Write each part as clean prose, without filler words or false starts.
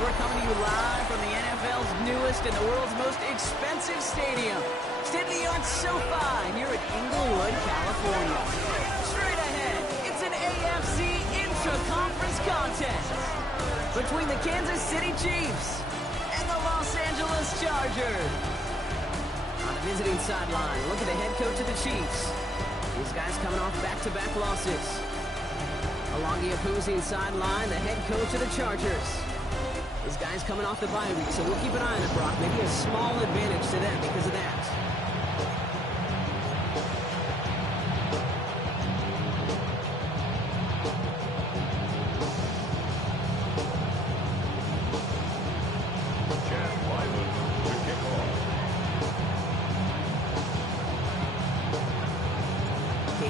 we're coming to you live from the NFL's newest and the world's most expensive stadium, state-of-the-art SoFi here in Inglewood, California. Straight ahead, it's an AFC intra-conference contest between the Kansas City Chiefs and the Los Angeles Chargers. On the visiting sideline, look at the head coach of the Chiefs. These guys coming off back-to-back losses. Along the opposing sideline, the head coach of the Chargers. These guys coming off the bye week, so we'll keep an eye on it, Brock. Maybe a small advantage to them because of that.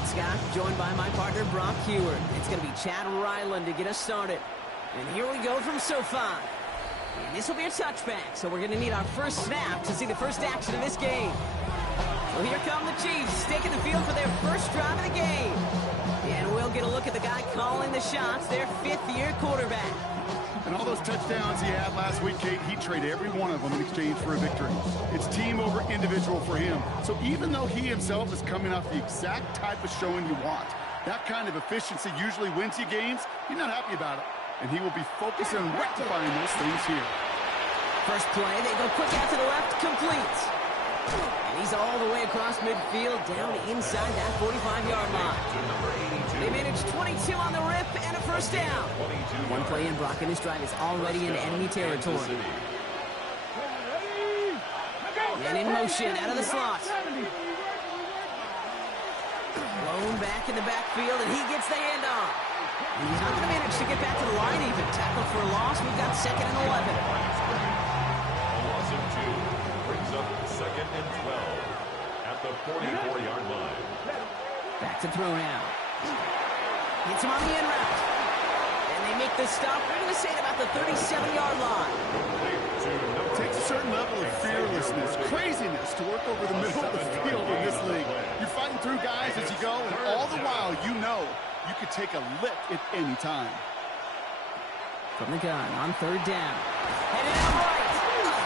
Scott, joined by my partner, Brock Heward. It's going to be Chad Ryland to get us started. And here we go from SoFi. And this will be a touchback, so we're going to need our first snap to see the first action of this game. So here come the Chiefs, taking the field for their first drive of the game. And we'll get a look at the guy calling the shots, their fifth-year quarterback. And all those touchdowns he had last week, Kate, he traded every one of them in exchange for a victory. It's team over individual for him. So even though he himself is coming off the exact type of showing you want, that kind of efficiency usually wins you games, he's not happy about it. And he will be focused on rectifying those things here. First play, they go quick out to the left, complete. And he's all the way across midfield, down inside that 45-yard line. They managed 22 on the rip and a first down. One play in, Brock, and this drive is already into enemy territory. And in motion, out of the slot. Blown back in the backfield, and he gets the handoff. And he's not going to manage to get back to the line even. Tackled for a loss. We've got 2nd and 11. A loss of 2 brings up 2nd and 12 at the 44-yard line. Back to throw now. Hits him on the end route. And they make the stop. We're going to say it about the 37-yard line. It takes a certain level of fearlessness, craziness to work over the middle of the field in this league. You're fighting through guys as you go, and all the while you know you could take a lick at any time. From the gun on 3rd down. Headed out right.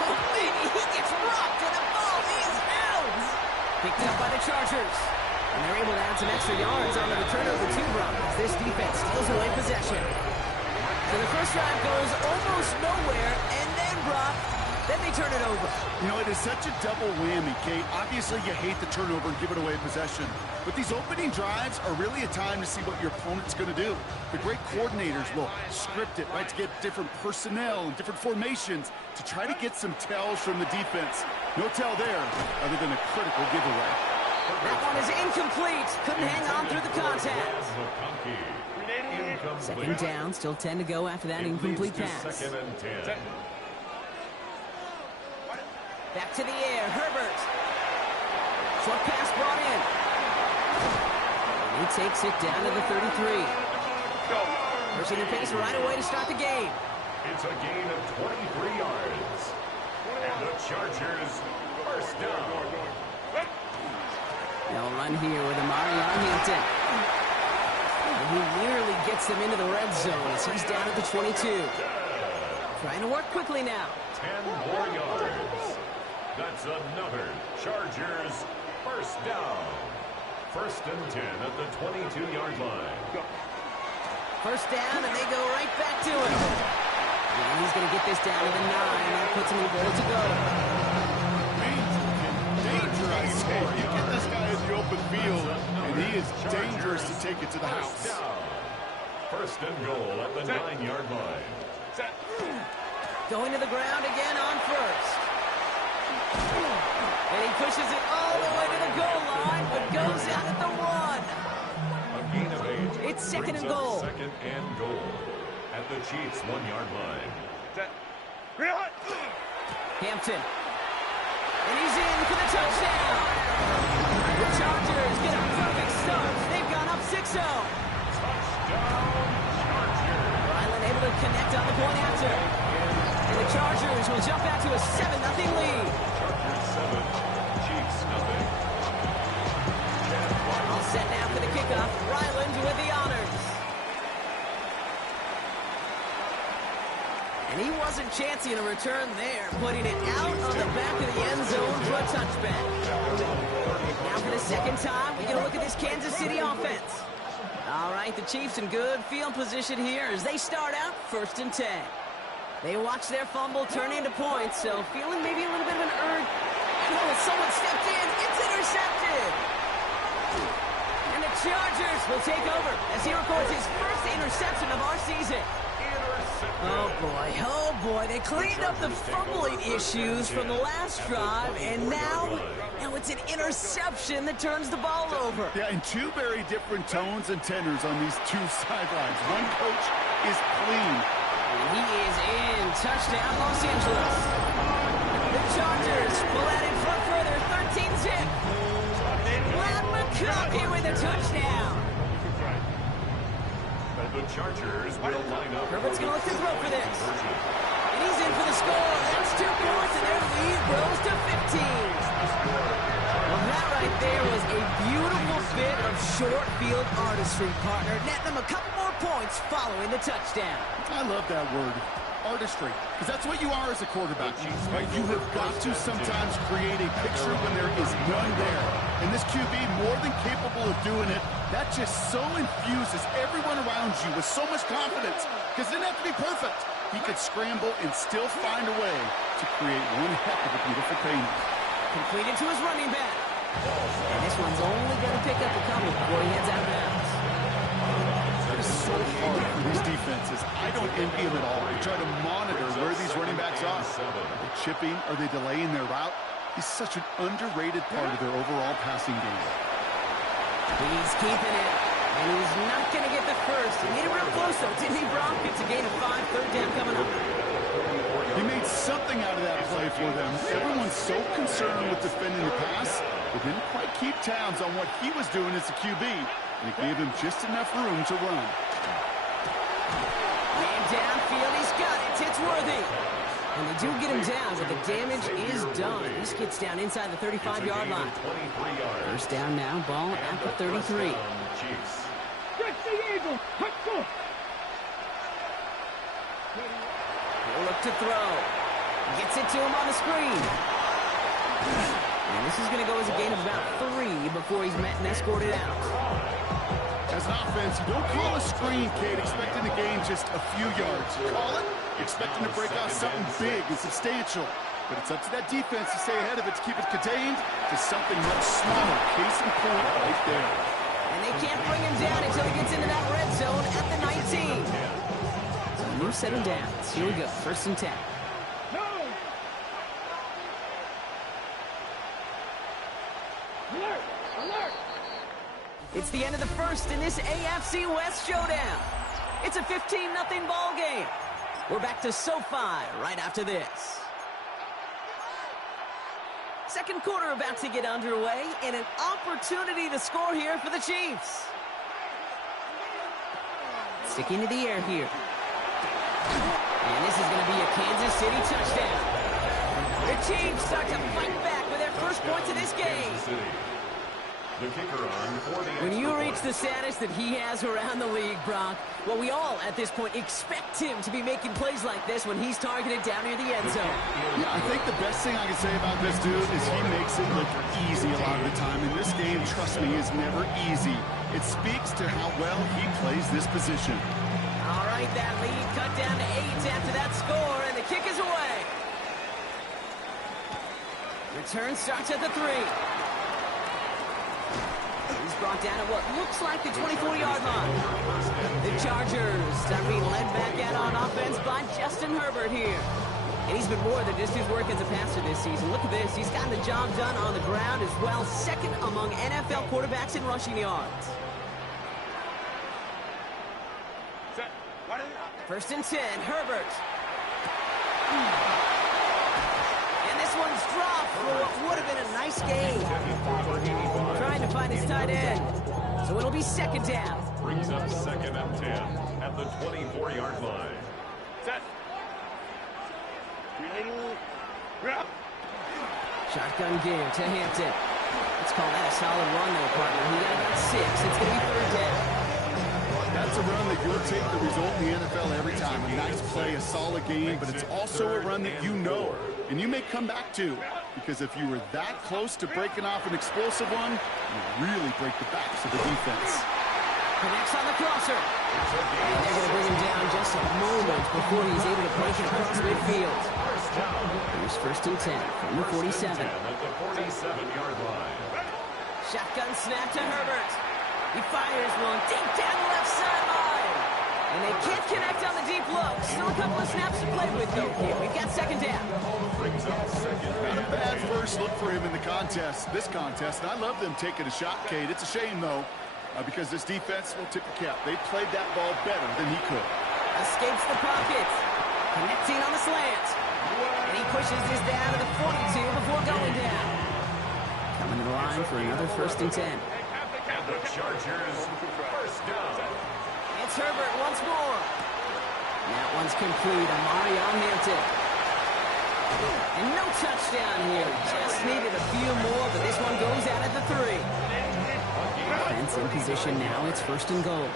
Oh, and he gets rocked, and the ball is out. Picked up by the Chargers. And they're able to add some extra yards on the return of the 2 Brock as this defense steals away possession. So the first drive goes almost nowhere, and then Brock, then they turn it over. You know, it is such a double whammy, Kate. Obviously, you hate the turnover and give it away possession. But these opening drives are really a time to see what your opponent's going to do. The great coordinators will script it, right, to get different personnel and different formations to try to get some tells from the defense. No tell there other than a critical giveaway. That one is incomplete. Couldn't hang on through the contact. 2nd down, still 10 to go after that incomplete pass. 2nd and 10. Back to the air, Herbert. Short pass brought in. He takes it down to the 33. Pushing the pace right away to start the game. It's a gain of 23 yards. And the Chargers first down. They'll run here with Amari Hampton. And he nearly gets them into the red zone as he's down at the 22. Trying to work quickly now. 10 more yards. That's another Chargers first down. 1st and 10 at the 22-yard line. First down, and they go right back to him. And he's going to get this down to the 9. That puts him in goal to go. Danger, I say. You get this guy in the open field, and he is dangerous to take it to the house. 1st and goal at the 9-yard line. Going to the ground again on 1st. And he pushes it all the way to the goal line, but goes out at the 1. A gain of 8. It's 2nd and goal. 2nd and goal at the Chiefs' 1-yard line. Hampton. And he's in for the touchdown. The Chargers get a perfect start. They've gone up 6-0. Touchdown, Chargers. Ryland able to connect on the point after. And the Chargers will jump out to a 7-0 lead. Chargers 7, Chiefs nothing. All set now for the kickoff. Ryland with the honors. And he wasn't chancing a return there, putting it out of the back of the end zone for a touchback. Now for the second time, we get a look at this Kansas City offense. All right, the Chiefs in good field position here as they start out 1st and 10. They watch their fumble turn into points, so feeling maybe a little bit of an urge. Oh, someone stepped in. It's intercepted. And the Chargers will take over as he records his first interception of our season. Oh boy, they cleaned up the fumbling issues from the last drive, and now it's an interception that turns the ball over. Yeah, and two very different tones and tenors on these two sidelines. One coach is clean. And he is in. Touchdown, Los Angeles. The Chargers pull out in front further, 13-zip. Rod McConkey with a touchdown. The Chargers will line up. Herbert's going to look to throw for this. And he's in for the score. That's 2 points, and their lead grows to 15. Well, that right there was a beautiful bit of short field artistry, partner. Netting them a couple more points following the touchdown. I love that word, artistry, because that's what you are as a quarterback, right? You have got to sometimes create a picture when there is none there. And this QB, more than capable of doing it, that just so infuses everyone around you with so much confidence, because it didn't have to be perfect. He could scramble and still find a way to create one heck of a beautiful painting. Completed to his running back. And this one's only going to pick up a couple before he heads out of bounds. That is so hard for these defenses. I don't envy them at all. They try to monitor where these running backs are. Are they chipping? Are they delaying their route? He's such an underrated part of their overall passing game. He's keeping it, and he's not going to get the first. He made it real close, though, didn't he, Brock? It's a gain of 5, 3rd down coming up. He made something out of that play for them. Everyone's so concerned with defending the pass, they didn't quite keep tabs on what he was doing as a QB, and it gave him just enough room to run. Man downfield, he's got it. It's worthy. And they do get him down, but the damage is done. He gets down inside the 35-yard line. First down now, ball at the 33. He'll look to throw. Gets it to him on the screen. And this is going to go as a gain of about 3 before he's met and escorted out. As an offense, you don't call a screen, Kate, expecting to gain just a few yards. You call it expecting to break out something big and substantial. But it's up to that defense to stay ahead of it, to keep it contained to something much smaller. Case in point right there. And they can't bring him down until he gets into that red zone at the 19. So new set of downs. Here we go, 1st and 10. It's the end of the first in this AFC West showdown. It's a 15-0 ball game. We're back to SoFi right after this. Second quarter about to get underway, and an opportunity to score here for the Chiefs. Sticking to the air here. And this is going to be a Kansas City touchdown. The Chiefs start to fight back with their first points of this game. The kicker on for the when you reach the status that he has around the league, Brock, well, we all at this point expect him to be making plays like this when he's targeted down near the end zone. Yeah, I think the best thing I can say about this dude is he makes it look easy a lot of the time. And this game, trust me, is never easy. It speaks to how well he plays this position. All right, that lead cut down to 8 after that score, and the kick is away. Return starts at the 3. He's brought down at what looks like the 24-yard line. The Chargers are being led back out on offense by Justin Herbert here. And he's been more than just his work as a passer this season. Look at this. He's gotten the job done on the ground as well. Second among NFL quarterbacks in rushing yards. 1st and 10, Herbert. And this one's dropped for what would have been a nice game. Trying to find his tight end. So it'll be 2nd down. Brings up 2nd and 10 at the 24-yard line. Set. Shotgun give to Hampton. Let's call that a solid run, though, partner. He got about 6. It's going to be 3rd down. That's It's a run that you'll take the result in the NFL every time. A nice play, a solid game, but it's also a run that you know and you may come back to, because if you were that close to breaking off an explosive one, you really break the backs of the defense. Connects on the crosser. And they're going to bring him down just a moment before he's able to break it across midfield. Here's 1st and 10 from the 47. At the 47-yard line. Shotgun snap to Herbert. He fires one deep down the left sideline. And they can't connect on the deep look. Still a couple of snaps to play with, though. Here, we've got 2nd down. Not a bad first look for him in the contest, this contest. And I love them taking a shot, Cade. It's a shame, though, because this defense will tip the cap. They played that ball better than he could. Escapes the pocket. Connecting on the slant. And he pushes this down to the 42 before going down. Coming to the line for another 1st and 10. And the Chargers, 1st down. It's Herbert once more. That one's complete. Amarion Hampton. And no touchdown here. Just needed a few more, but this one goes out at the 3. Defense in position now. It's 1st and goal.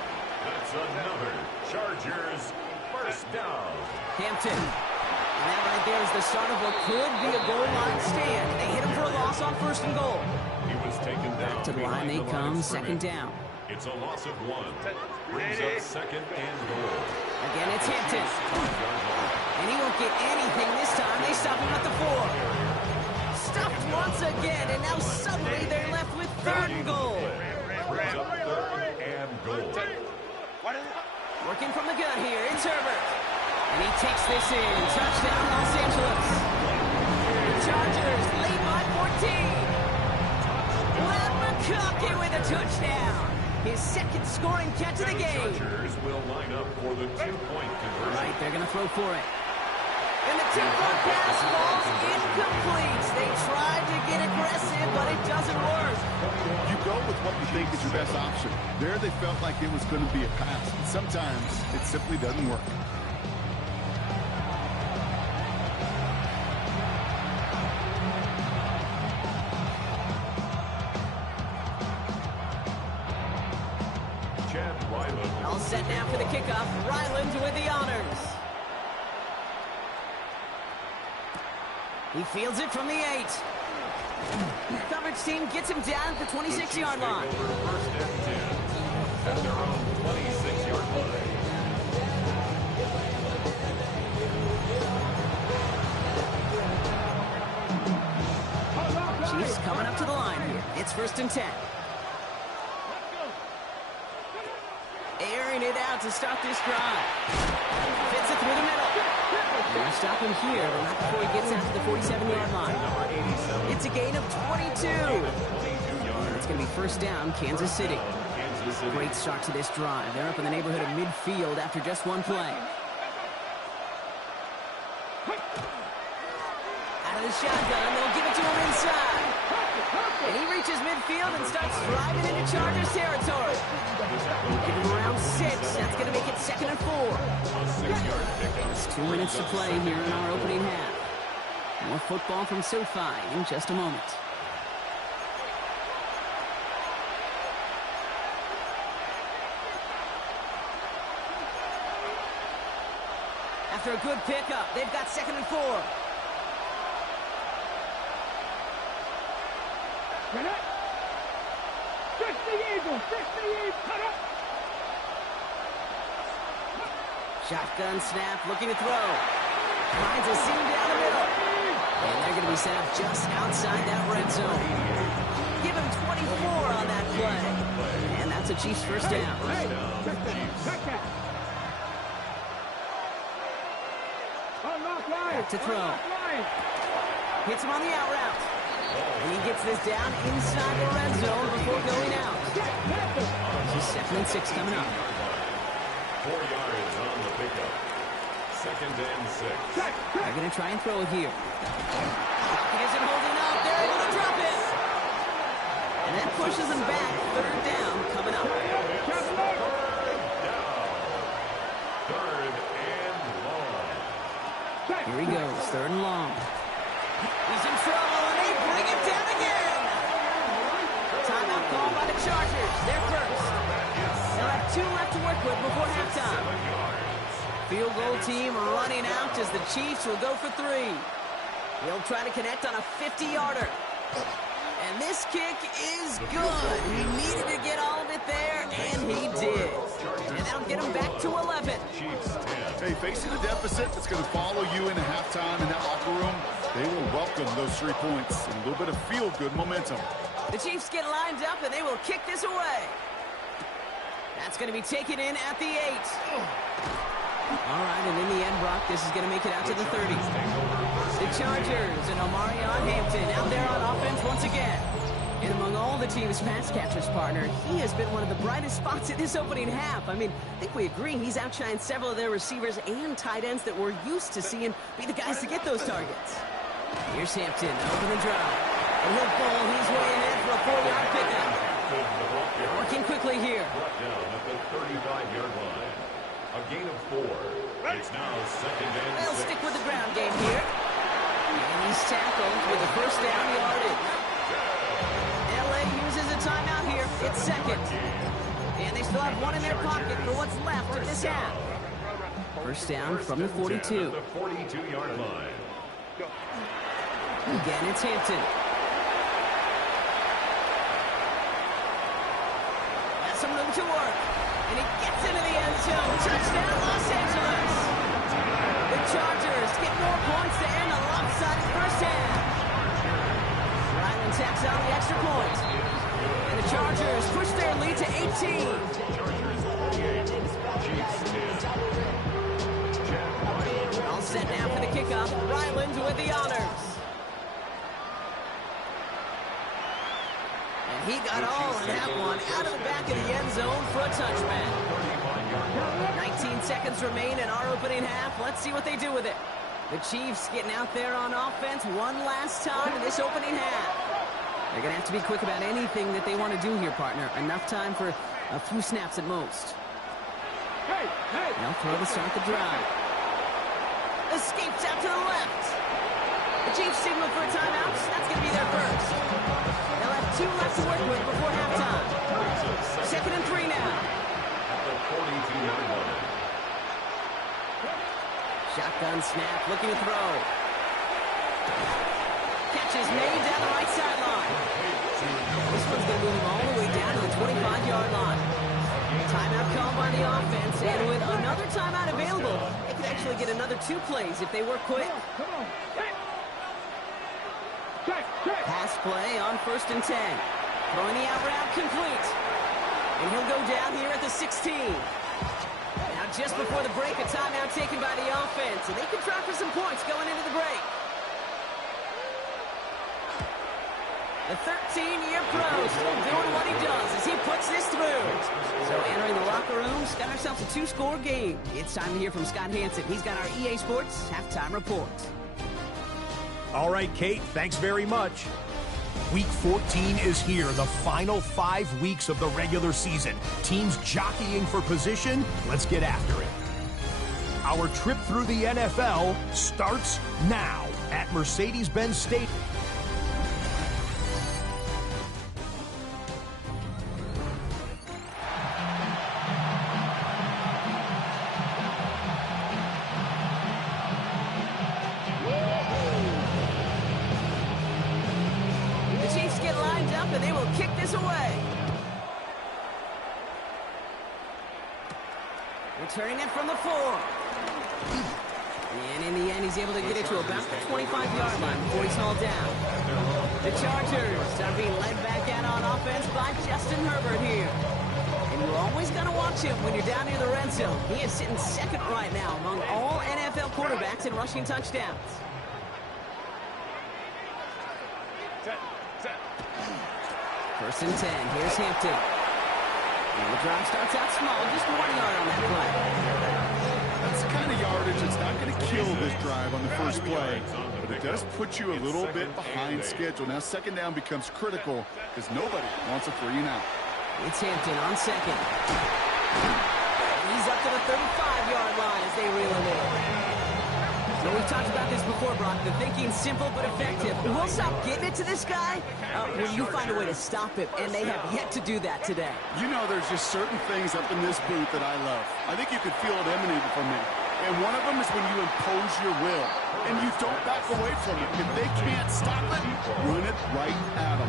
That's another Chargers, 1st down. Hampton. And that right there is the start of what could be a goal line stand. They hit him for a loss on 1st and goal. He was taken down. Back to the line they come. 2nd down. It's a loss of 1. Brings up 2nd and goal. Again, it's Hampton. And he won't get anything this time. They stop him at the 4. Stuffed once again, and now suddenly they're left with 3rd and goal. Brings up 3rd and goal. Working from the gun here, it's Herbert. And he takes this in. Touchdown, Los Angeles. The Chargers lead by 14. Webb McConkey with a touchdown. His 2nd scoring catch of the game. Chargers will line up for the 2-point conversion. Right, they're going to throw for it. And the tip-off pass falls incomplete. They tried to get aggressive, but it doesn't work. You go with what you think is your best option. There they felt like it was going to be a pass. But sometimes it simply doesn't work. All set now for the kickoff. Ryland with the honors. He fields it from the 8. The coverage team gets him down at the 26-yard line. 1st and 10 at their own 26-yard line. Chiefs coming up to the line here. It's 1st and 10. Airing it out to start this drive. Fits it through the middle. They're going to stop him here, but not before he gets out to the 47-yard line. It's a gain of 22. It's going to be 1st down, Kansas City. Great start to this drive. They're up in the neighborhood of midfield after just one play. Out of the shotgun, they'll give it to him inside. And he reaches midfield and starts driving into Chargers territory. Give him around 6. That's going to make it 2nd and 4. Just 2 minutes to play here in our opening half. More football from SoFi in just a moment. After a good pickup, they've got 2nd and 4. Shotgun snap, looking to throw. Finds a seam down the middle. And they're going to be set up just outside that red zone. Give him 24 on that play. And that's a Chiefs 1st down. Back to throw. Hits him on the out route. And he gets this down inside the red zone before going out. This is 2nd and 6 coming up. 4 yards on the pickup. 2nd and 6. They're going to try and throw it here. He isn't holding up. They're able to drop it. And that pushes him back. 3rd down coming up. 3rd and long. Here he goes. 3rd and long. He's in trouble, and they bring it down again. Timeout call by the Chargers. They're first. They'll have 2 left to work with before halftime. Field goal team running out as the Chiefs will go for 3. He'll try to connect on a 50-yarder. And this kick is good. He needed to get all of it there, and he did. And that'll get him back to 11. Hey, facing a deficit that's going to follow you into halftime in that locker room, they will welcome those 3 points and a little bit of feel-good momentum. The Chiefs get lined up, and they will kick this away. That's going to be taken in at the 8. All right, and in the end, Brock, this is going to make it out to the 30. The Chargers and Omarion Hampton out there on offense once again. And among all the team's pass catchers, partner, he has been one of the brightest spots in this opening half. I mean, I think we agree he's outshined several of their receivers and tight ends that we're used to seeing be the guys to get those targets. Here's Hampton over the drive. And he'll bowl his way ahead for a 4-yard pickup. Working quickly here. Brought down at the 35-yard line. A gain of 4. It's now 2nd and 6. They'll stick with the ground game here. And he's tackled with the first down yardage. LA uses a timeout here. It's 2nd. And they still have 1 in their pocket for what's left of this half. First down from the 42. The 42-yard line. Again, it's Hampton. Has some room to work. And he gets into the end zone. Touchdown, Los Angeles. The Chargers get more points to end a lopsided first half. Ryland tacks on the extra point. And the Chargers push their lead to 18. All set now for the kickoff. Ryland with the honors. And he got all of that one out of the back of the end zone for a touchback. 19 seconds remain in our opening half. Let's see what they do with it. The Chiefs getting out there on offense one last time in this opening half. They're going to have to be quick about anything that they want to do here, partner. Enough time for a few snaps at most. They'll throw to start the drive. Escapes out to the left. The Chiefs signal for a timeout. That's going to be their first. They'll have 2 left to work with before halftime. 2nd and 3 now. At the 42-yard line. Shotgun snap, looking to throw. Catch is made down the right sideline. This one's going to move him all the way down to the 25-yard line. Timeout called by the offense, and with another timeout available, they could actually get another 2 plays if they work quick. Pass play on 1st and 10. Throwing the out route complete. And he'll go down here at the 16. Now just before the break, a timeout taken by the offense, and they can try for some points going into the break. The 13-year pro still doing what he does as he puts this through. So entering the locker room's got ourselves a 2-score game. It's time to hear from Scott Hansen. He's got our EA Sports halftime report. All right, Kate, thanks very much. Week 14 is here, the final 5 weeks of the regular season. Teams jockeying for position. Let's get after it. Our trip through the NFL starts now at Mercedes-Benz Stadium. And they will kick this away. Returning it from the 4. And in the end, he's able to get it to about the 25-yard line before he's hauled down. The Chargers are being led back out on offense by Justin Herbert here. And you're always going to watch him when you're down near the red zone. He is sitting 2nd right now among all NFL quarterbacks in rushing touchdowns. First and 10. Here's Hampton. And the drive starts out small. Just 1 yard on that play. That's the kind of yardage that's not going to kill this drive on the first play, but it does put you a little bit behind schedule. Now 2nd down becomes critical because nobody wants a 3 and out. It's Hampton on 2nd. He's up to the 35-yard line as they reel him in. Well, we've talked about this before, Brock. The thinking's simple but effective. We'll stop getting it to this guy when you find a way to stop him, and they have yet to do that today. You know, there's just certain things up in this booth that I love. I think you could feel it emanating from me. And one of them is when you impose your will, and you don't back away from it. If they can't stop it, run it right at them.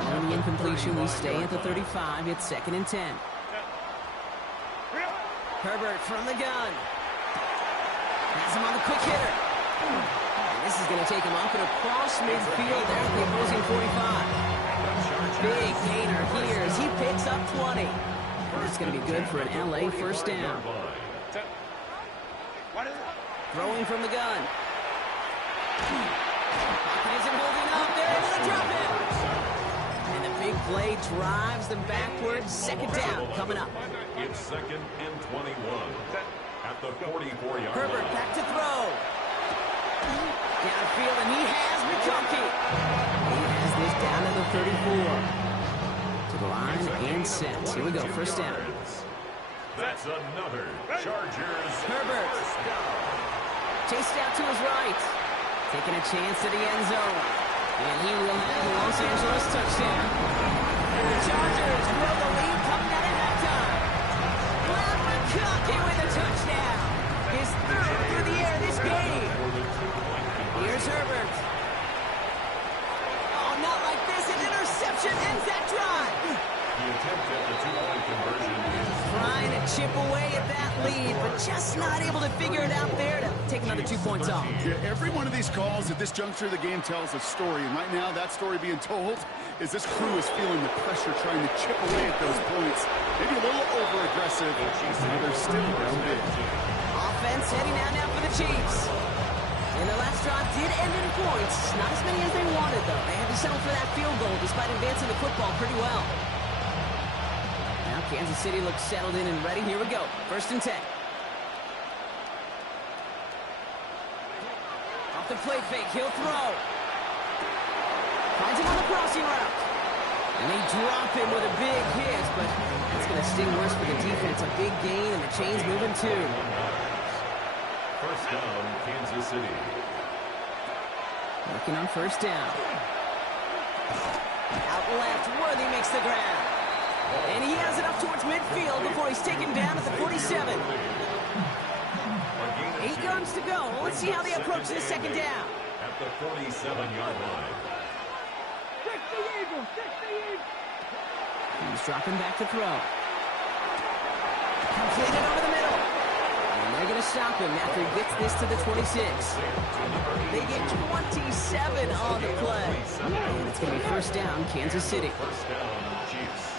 Following the incompletion, we stay at the 35. It's 2nd and 10. Herbert from the gun. Has him on the quick hitter. And this is going to take him up and across midfield there at the opposing 45. Big gainer here as he picks up 20. And it's going to be good for an LA first down. Throwing from the gun. Pocket isn't holding up. They're able to drop it. And the big play drives them backwards. 2nd down coming up. It's 2nd and 21 at the 44-yard line. Herbert back to throw. Downfield, and he has McConkey. He has this down to the 34. To the line and set. Here we go, first down. That's another Chargers. Herbert. First down. Chased out to his right. Taking a chance at the end zone. And he will have the Los Angeles touchdown. And the Chargers grow the lead coming out at halftime. Brad McConkey with a touchdown. His 3rd through the air this game. Here's Herbert. Oh, not like this. An interception ends that drive. The attempt at the 2-point conversion is Trying to chip away at that lead, but just not able to figure it out there to take another 2 points off. Yeah, every one of these calls at this juncture of the game tells a story, and right now that story being told is this crew is feeling the pressure trying to chip away at those points. Maybe a little over-aggressive, but they're still down big. Offense heading out now for the Chiefs. And the last drive did end in points. Not as many as they wanted, though. They had to settle for that field goal despite advancing the football pretty well. Now Kansas City looks settled in and ready. Here we go. 1st and 10. Off the play fake. He'll throw. Finds him on the crossing route. And they drop him with a big hit, but that's going to sting worse for the defense. A big gain, and the chain's moving too. first down, Kansas City. Looking on 1st down. Out left, Worthy makes the grab. And he has it up towards midfield before he's taken down at the 47. 8 yards to go. Let's see how they approach this 2nd down. At the 47-yard line. He's dropping back to throw. Completed over the middle. And they're going to stop him after he gets this to the 26. They get 27 on the play. And it's going to be 1st down, Kansas City. 1st down, Chiefs.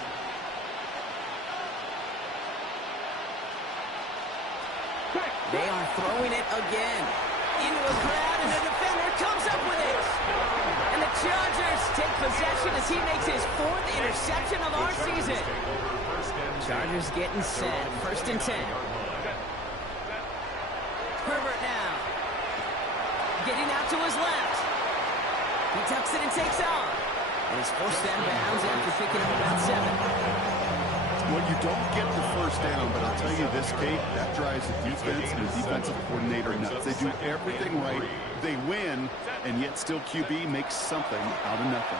They are throwing it again. Into a crowd, and the defender comes up with it. And the Chargers take possession as he makes his 4th interception of our season. Chargers getting set. 1st and 10. Herbert now. Getting out to his left. He tucks it and takes off. And he's forced out of bounds after picking up about 7. Well, you don't get the 1st down, but I'll tell you this, Kate, that drives the defense and the defensive coordinator nuts. They do everything right. They win, and yet still QB makes something out of nothing.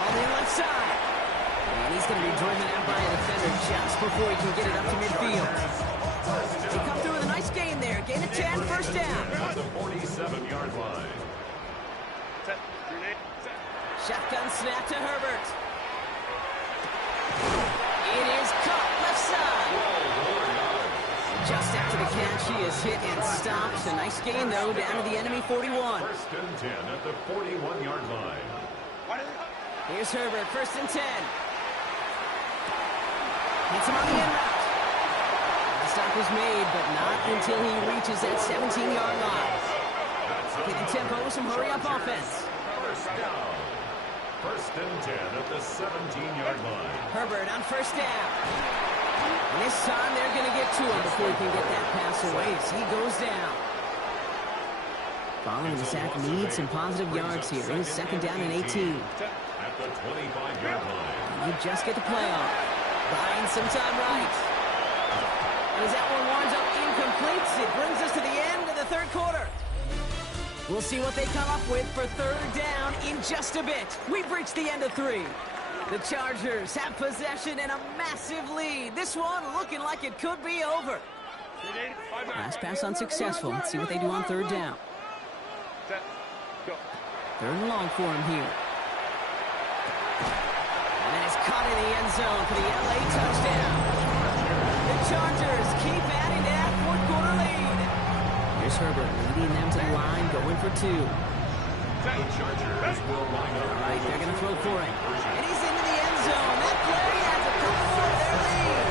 On the left side. And he's going to be driven out by a defender just before he can get it up to midfield. They come through with a nice gain there. Gain of 10, 1st down. At the 47-yard line. Shotgun snap to Herbert. It is caught left side. Just after the catch, he is hit and stopped. A nice gain, though, down to the enemy 41. 1st and 10 at the 41-yard line. Here's Herbert, 1st and 10. Hits him on the end route. The stop was made, but not until he reaches that 17-yard line. Getting tempo with some hurry-up offense. 1st down. 1st and 10 at the 17-yard line. Herbert on 1st down. And this time they're going to get to him before he can get that pass away as he goes down. Following the sack needs some positive yards here. It is 2nd down and 18. At the 25-yard line. You just get the play off. Buying some time right. And as that one winds up incomplete. completes. It brings us to the end of the third quarter. We'll see what they come up with for third down in just a bit. We've reached the end of 3. The Chargers have possession and a massive lead. This one looking like it could be over. Last pass unsuccessful. Let's see what they do on third down. Third and long for him here. And then it's caught in the end zone for the LA touchdown. The Chargers keep adding to that fourth quarter lead. Here's Herbert leading them to the line, going for 2. The Chargers will line up. All right, they're going to throw for it. And he's into the end zone. That play has a couple more of their lead.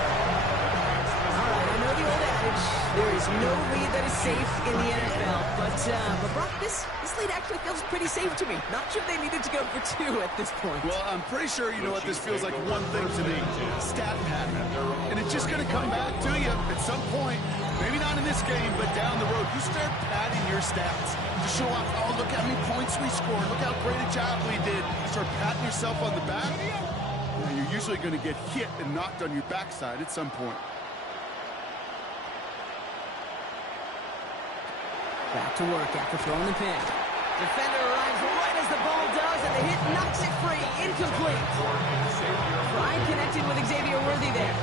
All right, I know the old adage, there is no lead that is safe in the NFL. But Brock, this lead actually feels pretty safe to me. Not sure they needed to go for 2 at this point. Well, I'm pretty sure you know what this feels like one thing to me. Stat pattern. And it's just going to come back to you at some point. Maybe not in this game, but down the road. You start padding your stats to show off, oh, look how many points we scored. Look how great a job we did. You start patting yourself on the back. You're usually going to get hit and knocked on your backside at some point. Back to work after throwing the pick. Defender arrives right as the ball does, and the hit knocks it free. Incomplete. Ryan connected with Xavier Worthy there.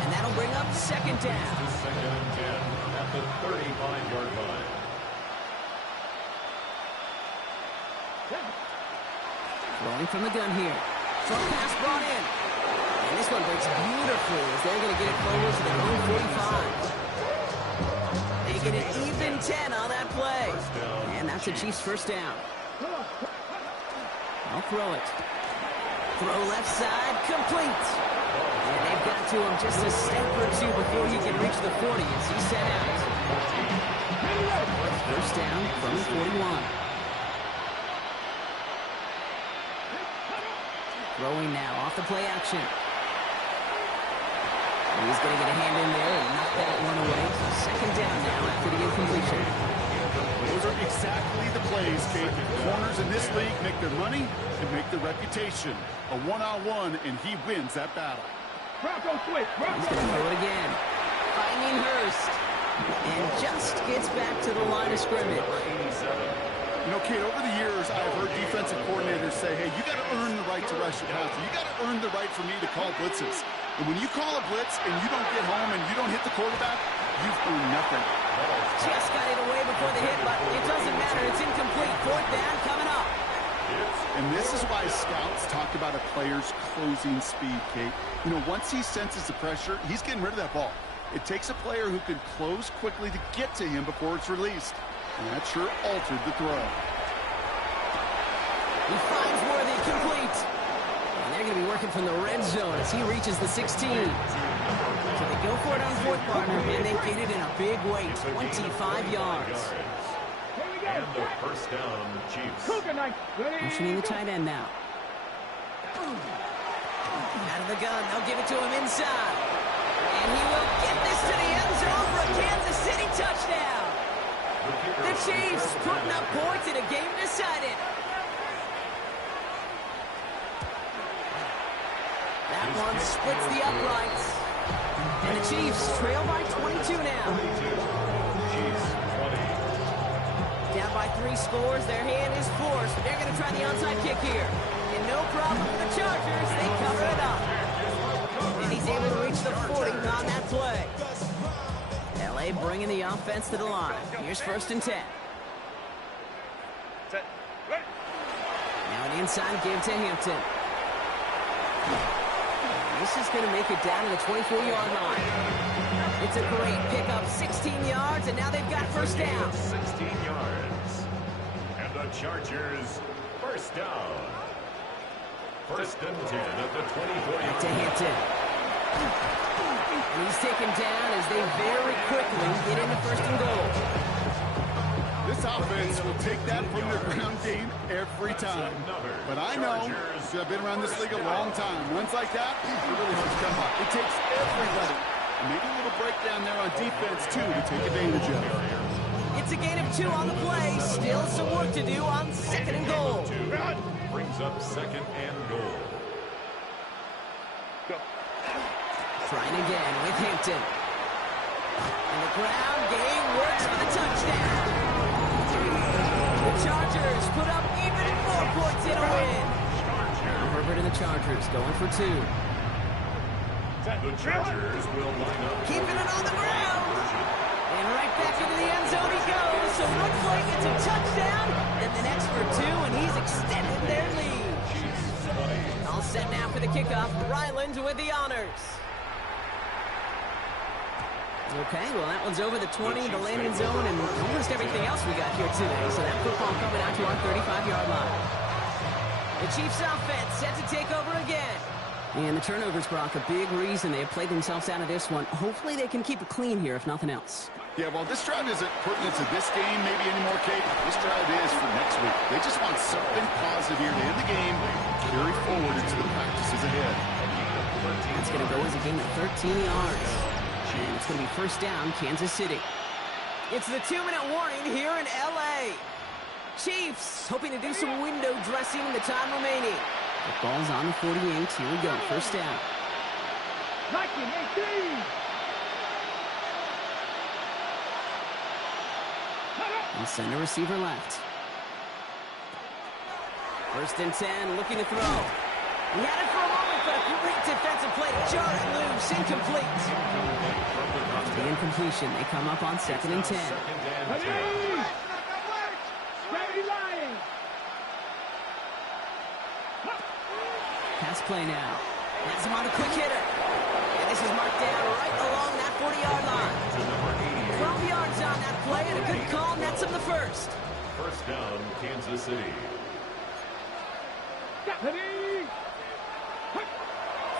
And that'll bring up second down. Second and 10 at the 35-yard line. Throwing from the gun here. Short pass brought in. And this one breaks beautifully as they're going to get it forward to their own 45. They get an even 10 on that play. And that's the Chiefs' first down. I'll throw it. Throw left side, complete. And they've got to him just a step or 2 before he can reach the 40 as he's sent out. First down from the 41. Throwing now off the play action. He's going to get a hand in there and knock that one away. Second down now after the incompletion. Those are exactly the plays, Kate. Corners in this league make their money and make their reputation. A one-on-one, and he wins that battle. He's going to throw it again. Finding Hurst. And just gets back to the line of scrimmage. You know, Kate, over the years, I've heard defensive coordinators say, hey, you got to earn the right to rush your passer. You got to earn the right for me to call blitzes. And when you call a blitz and you don't get home and you don't hit the quarterback, you've earned nothing. Just got it away before the hit, but it doesn't matter. It's incomplete. Fourth down coming up. And this is why scouts talk about a player's closing speed, Kate. You know, once he senses the pressure, he's getting rid of that ball. It takes a player who can close quickly to get to him before it's released. And that sure altered the throw. He finds Worthy, complete. And they're going to be working from the red zone as he reaches the 16. So they go for it on fourth, partner, and they get it in a big way, 25 yards. And the first down, Chiefs. Motioning the tight end now. Out of the gun, they'll give it to him inside. And he will get this to the end zone for a Kansas City touchdown. The Chiefs putting up points in a game decided. That one splits the uprights. And the Chiefs trail by 22 now. Chiefs 20. Down by 3 scores, their hand is forced. They're going to try the onside kick here. And no problem for the Chargers. They cover it up. And he's able to reach the 40 on that play. LA bringing the offense to the line. Here's first and 10. Now an inside give to Hampton. This is going to make it down to the 24-yard line. It's a great pickup, 16 yards, and now they've got first down. 16 yards. And the Chargers first down. First and 10 at the 24-yard line. To Hampton. And he's taken down as they very quickly get into first and goal. This offense will take that from their ground game every time. But I know, I've been around this league a long time. Runs like that, it really hard to come by. It takes everybody. And maybe a little breakdown there on defense, too, to take advantage of. It's a gain of 2 on the play. Still some work to do on second and goal. Brings up second and goal. Trying again with Hampton. And the ground game works for the touchdown. The Chargers put up even more points in a win. Now Herbert and the Chargers going for 2. The Chargers will line up. Keeping it on the ground. And right back into the end zone he goes. So one play gets a touchdown, and the next for 2, and he's extended their lead. All set now for the kickoff. Ryland with the honors. Okay, well, that one's over the 20, the landing zone, and almost everything else we got here today. So that football coming out to our 35-yard line. The Chiefs offense set to take over again. And the turnovers, Brock, a big reason they have played themselves out of this one. Hopefully they can keep it clean here, if nothing else. Yeah, well, this drive isn't pertinent to this game maybe anymore, Kate. This drive is for next week. They just want something positive here to end the game, carry forward into the practices ahead. It's going to go as a gain of 13 yards. And it's going to be first down, Kansas City. It's the 2-minute warning here in L.A. Chiefs hoping to do some window dressing in the time remaining. The ball's on the 48. Here we go, first down. And send a receiver left. First and 10, looking to throw. He had it for a moment, but a great defensive play. Jarred loose, incomplete. The incompletion, they come up on 2nd and 10. Pass play now. That's him on a quick hitter. And this is marked down right along that 40-yard line. 12 yards on that play, and a good call nets him the first. First down, Kansas City.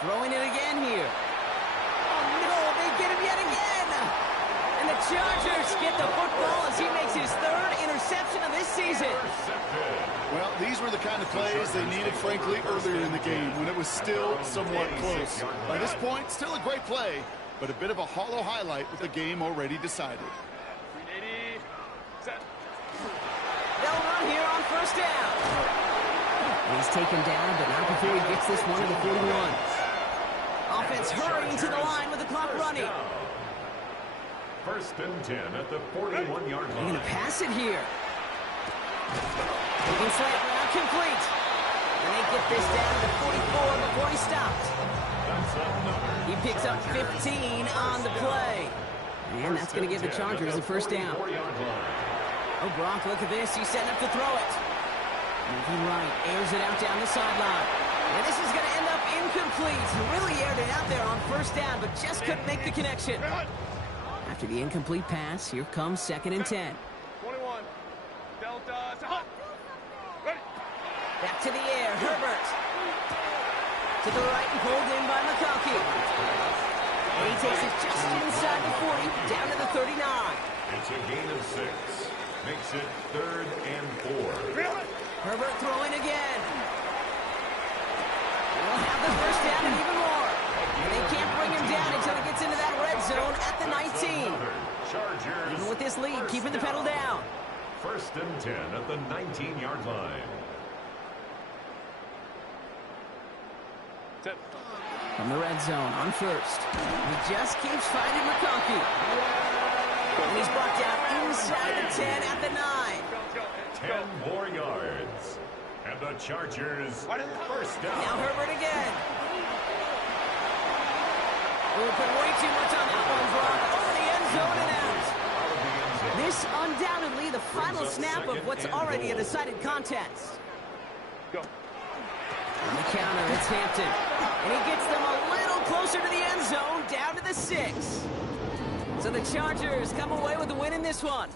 Throwing it again here. Oh, no, they get him yet again. And the Chargers get the football as he makes his 3rd interception of this season. Well, these were the kind of plays they needed, frankly, earlier in the game when it was still somewhat close. By this point, still a great play, but a bit of a hollow highlight with the game already decided. They'll run here on first down. And he's taken down, but not before he gets this one to the 41. Offense hurrying to the line with the clock running. First and 10 at the 41-yard They're line. going to pass it here. Taking slant route complete. And they get this down to 44 before he stopped. He picks up 15 on the play. And that's going to give the Chargers a first down. Oh, Brock, look at this. He's setting up to throw it. Moving right, airs it out down the sideline. And this is going to end up incomplete. Really aired it out there on first down, but just couldn't make the connection. After the incomplete pass, here comes 2nd and 10. 21. Delta. Back to the air, Herbert. To the right and pulled in by McConkey. And he takes it just inside the 40, down to the 39. It's a gain of 6. Makes it 3rd and 4. Herbert throwing again. We'll have the first down and even more. And they can't bring him down until he gets into that red zone at the 19. Even with this lead, keeping the pedal down. First and 10 at the 19-yard line. From the red zone on first. He just keeps finding McConkey. And he's brought down inside the 10 at the 9. 10 more yards. And the Chargers first down. Now Herbert again. We'll put way too much on that one, Brock. Over the end zone and out. This undoubtedly the final snap of what's already a decided contest. On the counter, it's Hampton. And he gets them a little closer to the end zone, down to the 6. So the Chargers come away with the win in this one.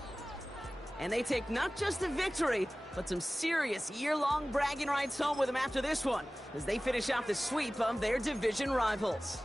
And they take not just a victory, but some serious year-long bragging rights home with them after this one, as they finish off the sweep of their division rivals.